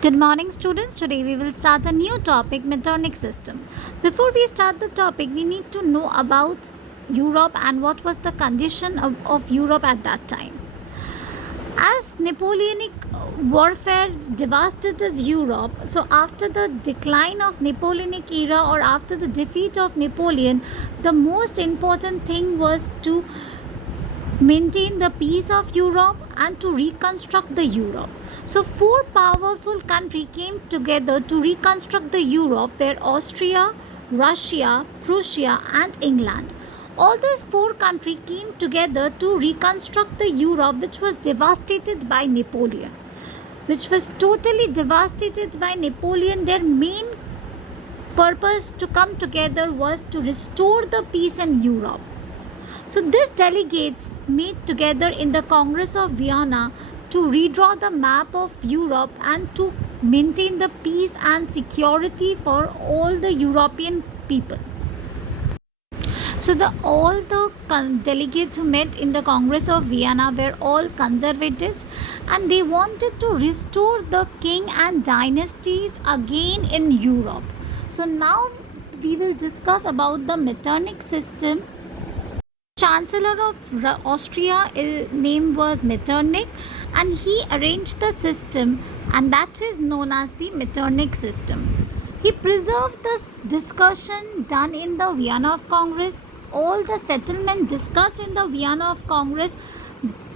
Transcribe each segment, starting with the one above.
Good morning, students. Today we will start a new topic, Metternich system. Before we start the topic, we need to know about Europe and what was the condition of Europe at that time. As Napoleonic warfare devastated Europe, so after the decline of Napoleonic era or after the defeat of Napoleon, the most important thing was to maintain the peace of Europe and to reconstruct the Europe. So four powerful countries came together to reconstruct the Europe were Austria, Russia, Prussia and England. All these four countries came together to reconstruct the Europe which was devastated by Napoleon. Which was totally devastated by Napoleon. Their main purpose to come together was to restore the peace in Europe. So these delegates meet together in the Congress of Vienna to redraw the map of Europe and to maintain the peace and security for all the European people. So all the delegates who met in the Congress of Vienna were all conservatives and they wanted to restore the king and dynasties again in Europe. So now we will discuss about the Metternich system. Chancellor of Austria name was Metternich and he arranged the system and that is known as the Metternich system. He preserved the discussion done in the Vienna of Congress, all the settlement discussed in the Vienna of Congress.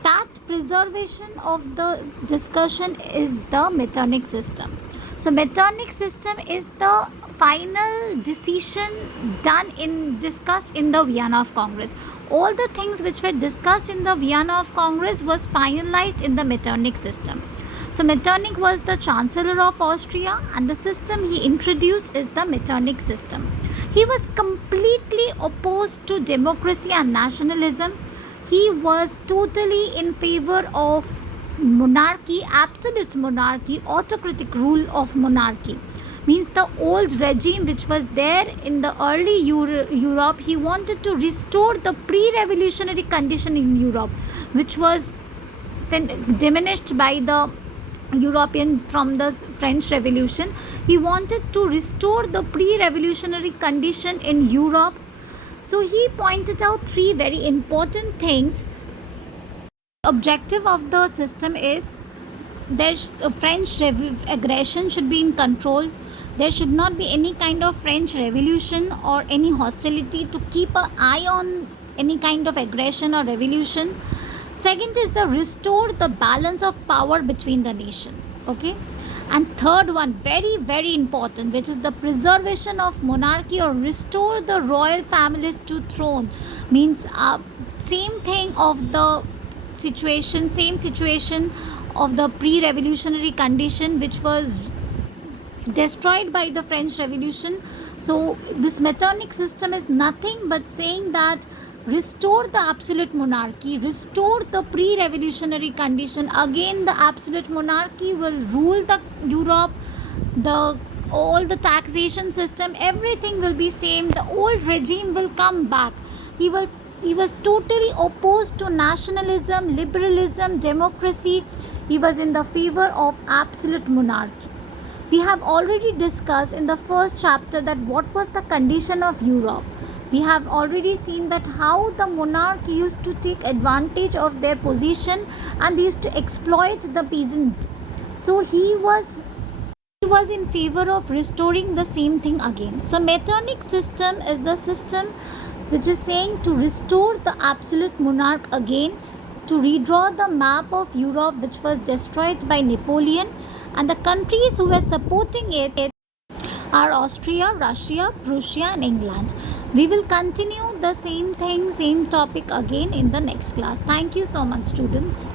That preservation of the discussion is the Metternich system. So Metternich system is the final decision discussed in the Vienna of Congress. All the things which were discussed in the Vienna of Congress was finalized in the Metternich system. So Metternich was the Chancellor of Austria and the system he introduced is the Metternich system. He was completely opposed to democracy and nationalism. He was totally in favor of monarchy, absolute monarchy, autocratic rule of monarchy. Means the old regime which was there in the early Europe, he wanted to restore the pre-revolutionary condition in Europe, which was diminished by the European from the French Revolution. He wanted to restore the pre-revolutionary condition in Europe. So he pointed out three very important things. Objective of the system is French aggression should be in control. There should not be any kind of French revolution or any hostility to keep an eye on any kind of aggression or revolution. Second is the restore the balance of power between the nation. Okay. And third one, very, very important, which is the preservation of monarchy or restore the royal families to throne. Means same thing of the same situation of the pre-revolutionary condition which was destroyed by the French Revolution. So this Metternich system is nothing but saying that restore the absolute monarchy, restore the pre-revolutionary condition. Again the absolute monarchy will rule the Europe. All the taxation system, everything will be same. The old regime will come back. He was totally opposed to nationalism, liberalism, democracy. He was in the favor of absolute monarchy. We have already discussed in the first chapter that what was the condition of Europe. We have already seen that how the monarch used to take advantage of their position and they used to exploit the peasant. So he was in favor of restoring the same thing again. So Metternich system is the system which is saying to restore the absolute monarch again, to redraw the map of Europe which was destroyed by Napoleon, and the countries who were supporting it are Austria, Russia, Prussia and England. We will continue the same thing, same topic again in the next class. Thank you so much, students.